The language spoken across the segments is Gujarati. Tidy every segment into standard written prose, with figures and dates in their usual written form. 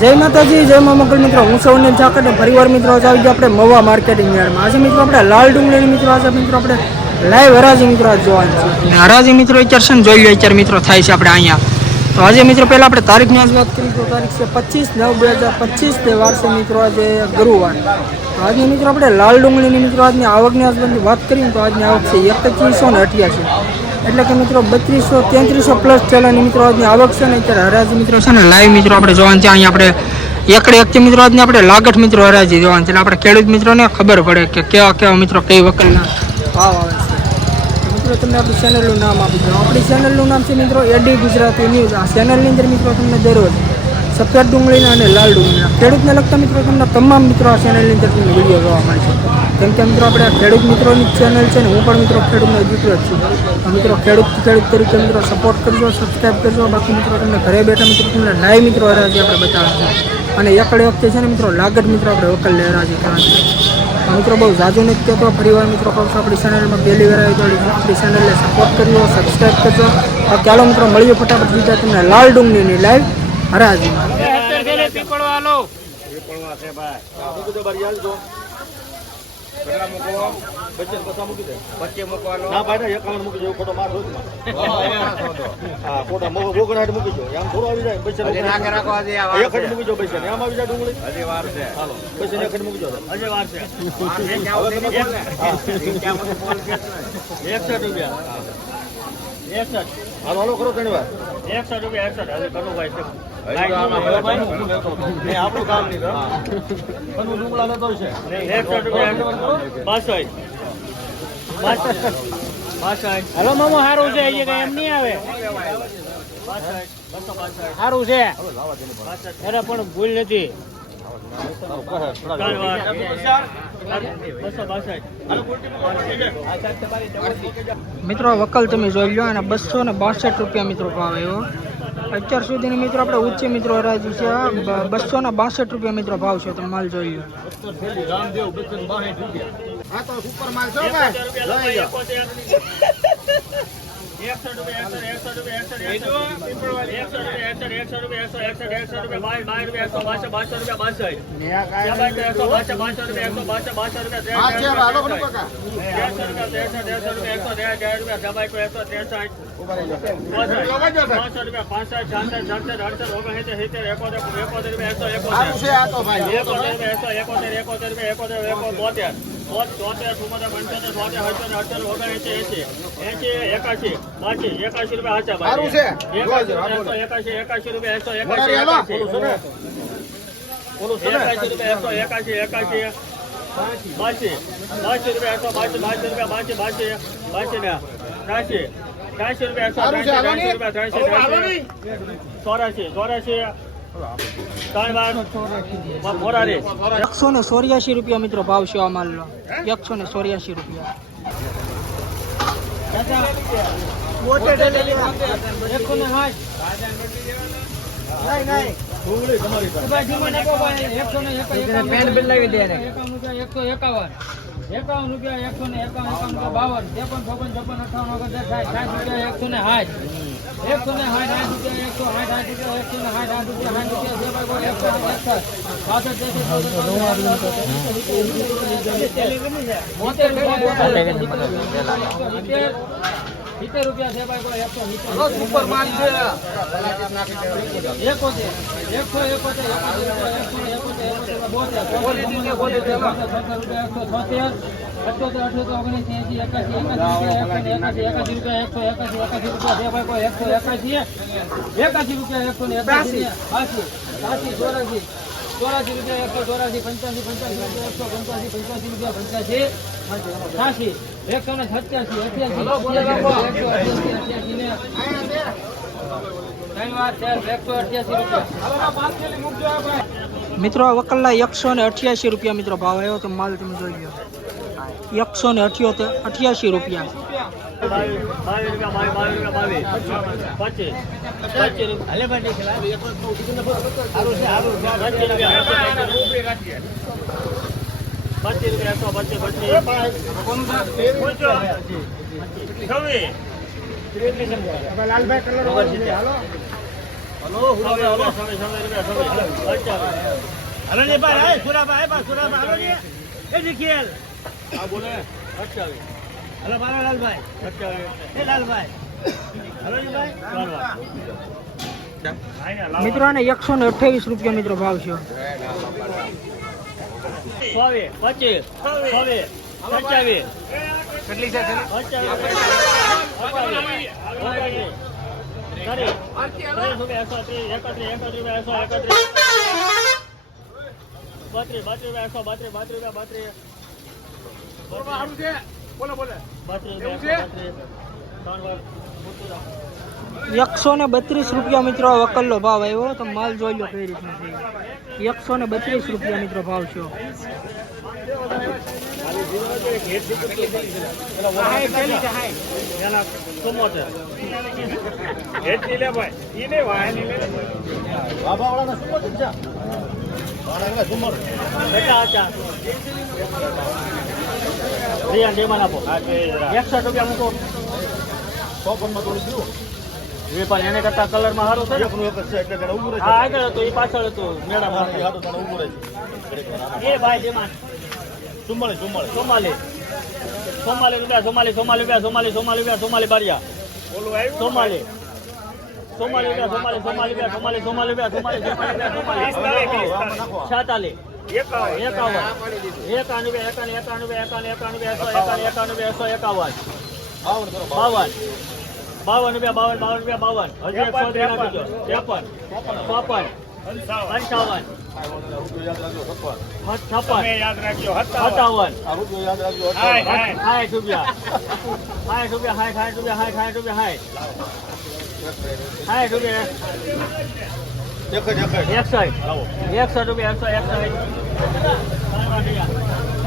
જય માતાજી, જય મા મંગલ મિત્રો. હું સૌને ઝાકર પરિવાર મિત્રો આવી ગયા આપણે મવા માર્કેટિંગ યાર્ડમાં. આજે મિત્રો આપણે લાલ ડુંગળીની મિત્રો આજે મિત્રો આપણે લાઈવ હરાજી મિત્રો આજ જોવાનું છે. હરાજી મિત્રો અત્યારે છે ને જોઈ લો અત્યારે મિત્રો થાય છે આપણે અહીંયા. તો આજે મિત્રો પહેલાં આપણે તારીખની આજ વાત કરીએ તો તારીખ છે 25/9/2025 તે વાર છે મિત્રો આજે ગુરુવાર. તો આજની મિત્રો આપણે લાલ ડુંગળીની મિત્રો આજની આવકની આજ વાત કરીએ તો આજની આવક છે 2188, એટલે કે મિત્રો 3200-3300 પ્લસ ચલાની મિત્રો આજની આવક છે ને અત્યારે હરાજી મિત્રો છે ને લાઈવ મિત્રો આપણે જોવાનું છે. અહીંયા આપણે એકડે એકથી મિત્રો આજની આપણે લાગઠ મિત્રો હરાજી જોવાનું છે, એટલે આપણે ખેડૂત મિત્રોને ખબર પડે કે કેવા મિત્રો કઈ વકલના ભાવ આવે છે. મિત્રો તમને આપણી ચેનલનું નામ આપી દઉં. આપણી ચેનલનું નામ છે મિત્રો એડી ગુજરાતી ન્યૂઝ. આ ચેનલની અંદર મિત્રો તમને દરરોજ સફેદ ડુંગળીના અને લાલ ડુંગળીના ખેડૂતને લગતા મિત્રો તમને તમામ મિત્રો આ ચેનલની અંદર તમને વિડીયો જોવા મળશે. કેમ કે મિત્રો આપણે ખેડૂત મિત્રોની ચેનલ છે ને હું પણ મિત્રો ખેડૂતનો દીકરો જ છું. મિત્રો ખેડૂત તરીકે મિત્રો સપોર્ટ કરજો, સબસ્ક્રાઈબ કરજો. બાકી મિત્રો તમને ઘરે બેઠા મિત્રો તમને લાઈવ મિત્રો હરાજી આપણે બતાવશું. અને એકડે વખતે છે ને મિત્રો લાગત મિત્રો આપણે વકલ હરાજી કરાવશું. મિત્રો બહુ જાજુ નથી કહેતો, પરિવાર મિત્રો કહું છું આપણી ચેનલમાં પહેલી વાર આવી તો આપણી ચેનલને સપોર્ટ કરજો, સબસ્ક્રાઈબ કરજો. ચાલો મિત્રો મળીએ ફટાફટ બીજા તમને લાલ ડુંગળીની લાઈવ હરાજી. હાલો કરો ઘણી વાર 61 રૂપિયા 61 હવે કરો ભાઈ આપણું કામ નહીં ડુંગળા લેતો છે 61 રૂપિયા હલો મામો સારું છે એમ નહીં આવે સારું છે અરે પણ ભૂલ નથી. મિત્રો વકલ તમે જોઈ લો અને 262 રૂપિયા મિત્રો ભાવ આવ્યો. અત્યાર સુધીની મિત્રો આપણે ઊંચી મિત્રો હરાજી છે 262 રૂપિયા મિત્રો ભાવ છે. તમે માલ જોઈ લો. ₹184 મિત્રો ભાવ છે આ માલ નો. 184 રૂપિયા. મિત્રો વકલના 188 રૂપિયા મિત્રો ભાવ આવ્યો. તો માલ તમે જોઈ લો 188 રૂપિયા. હલો હલો હલો ને ભાઈ સુરાભાઈ બા સુરાભાઈ હલો ને એ નિખિલ હા બોલે 28 હલો મારા લાલભાઈ 28 એ લાલભાઈ હલો ને ભાઈ મિત્રો આને 128 રૂપિયા મિત્રો ભાવ છે. 24 25 27 કેટલી છે 132 રૂપિયા મિત્રો વકલનો ભાવ આવ્યો તો માલ જોઈ લો કઈ રીતનો છે. 132 રૂપિયા મિત્રો ભાવ છે. એને કરતા કલર માં સારું છે હા આગળ હતો એ પાછળ હતું મેડમ એ ભાઈ જેમાં ચુમ્માલી બારિયા સોમાલી છાતાલી 51 52 હજી 153 યાદ રાખજો 57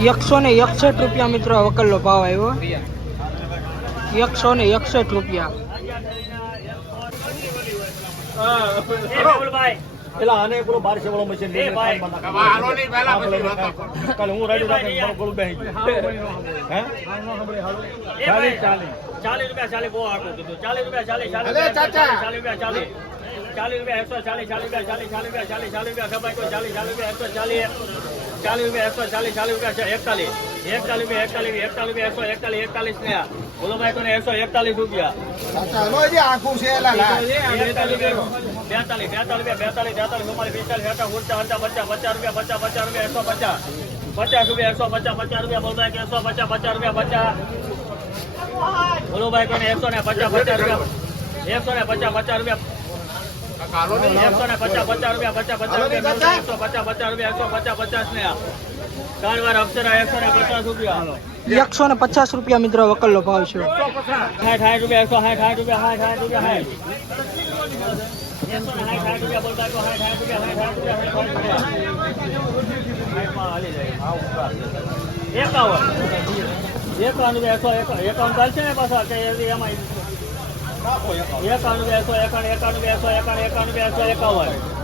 161 રૂપિયા મિત્રો વકલનો ભાવ આવ્યો. 161 રૂપિયા. પેલા આને પેલો 12 વાળો મશીન લે કાલે હું રાડ્યું રાખે મારો ગળું બેહી ગયું હે 40 રૂપિયા બહુ આખું કીધું 40 રૂપિયા 40 રૂપિયા 140 ખબાઈ કોઈ 40 રૂપિયા 141 ને બોલો ભાઈ કોને 141 રૂપિયા 50 રૂપિયા કોને 150 રૂપિયા 150 રૂપિયા કારવાર અક્ષરા 150 રૂપિયા 150 રૂપિયા મિત્રો વકલનો ભાવ છે. 60 રૂપિયા 160 રૂપિયા 60 રૂપિયા 51 ચાલશે ને પાછા કે એમાં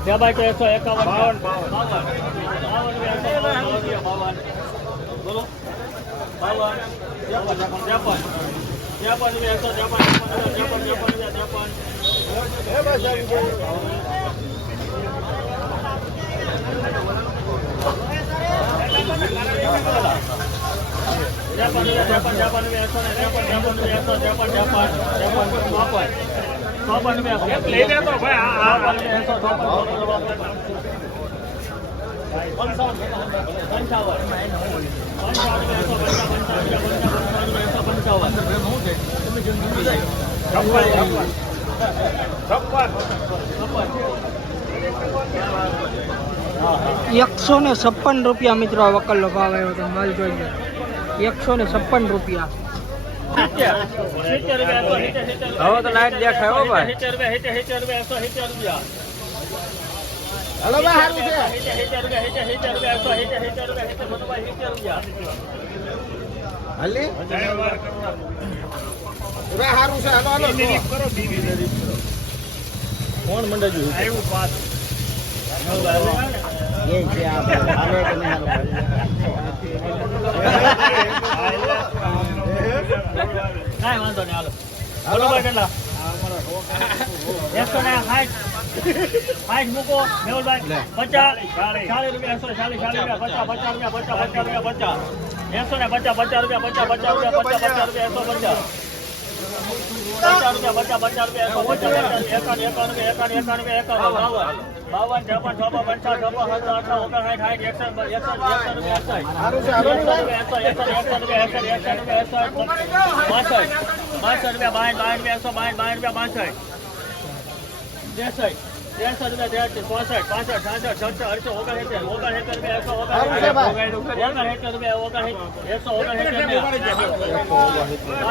51 ભાઈ તો 151 બોલો 156 રૂપિયા મિત્રો વકલનો ભાવ આવ્યો તો માલ જોઈ લો 156 રૂપિયા. હવે તો લાઈટ દેખાય હો ભાઈ 70 રૂપિયા હલો ભાઈ સારું છે કોણ મંડળ આવ્યું પાસ વાંધો નહીં હાલો ભાઈ કેટલા 160 5 મૂકો મેહુલભાઈ 50 40 રૂપિયા 140 રૂપિયા 50 રૂપિયા 50 રૂપિયા 100 ને 50 50 રૂપિયા 50 રૂપિયા 150 રૂપિયા 50 રૂપિયા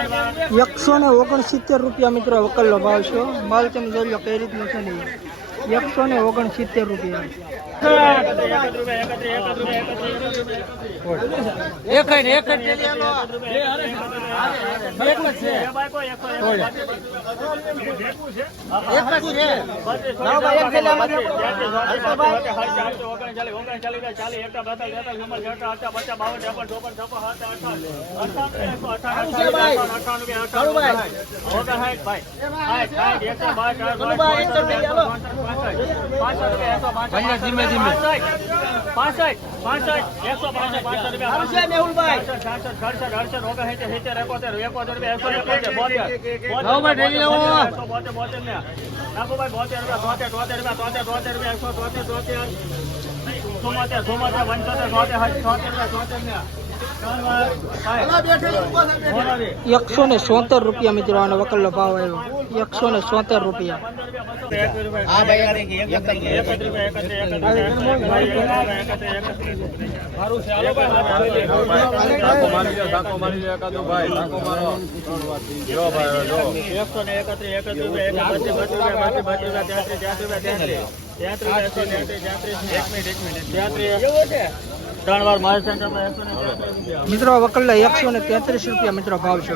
169 રૂપિયા મિત્રો વકલનો ભાવ છે. માલ તમે જોઈ લો કઈ રીતનું છે ને 169 રૂપિયા. ₹176 મિત્રો આનો વકલનો ભાવ આવ્યો 176 રૂપિયા. મિત્રો વકલના 133 રૂપિયા મિત્રો ભાવ છે.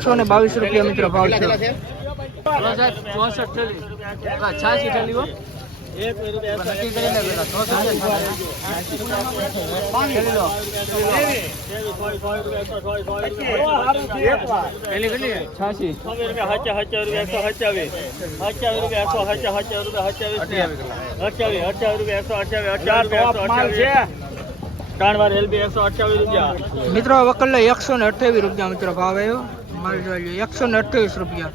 ₹122 મિત્રો ભાવ છે. મિત્રો વકલના 128 રૂપિયા મિત્રો ભાવ આવ્યો. માલ જોઈ લો 128 રૂપિયા.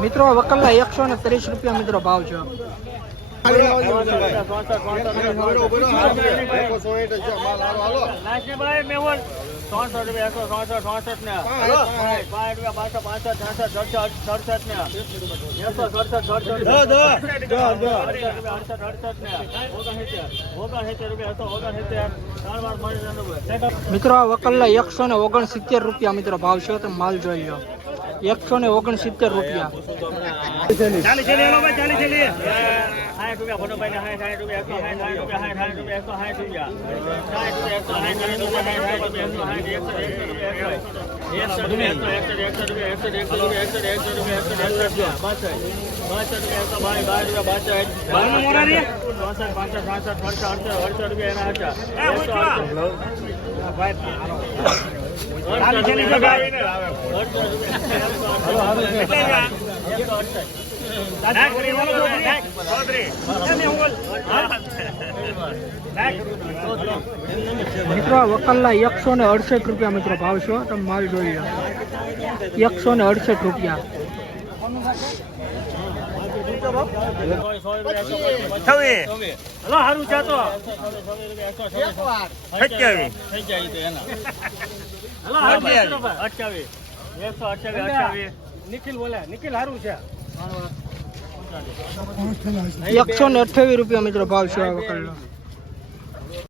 મિત્રો વકલના 130 રૂપિયા મિત્રો ભાવ છે. મિત્રો આ વકલના 169 રૂપિયા મિત્રો ભાવ છે. તો માલ જોઈ લો 169 રૂપિયા. મિત્રો વકલના 168 રૂપિયા મિત્રો ભાવ છે. તમે માલ જોઈ લો 168 રૂપિયા. છવ્વીસ. હલો હારું છે તો 27. હલો હારું છે તો ભાઈ. 28. નિખિલ બોલે નિખિલ હારું છે 128 રૂપિયા મિત્રો ભાવ છે આ વકલનો.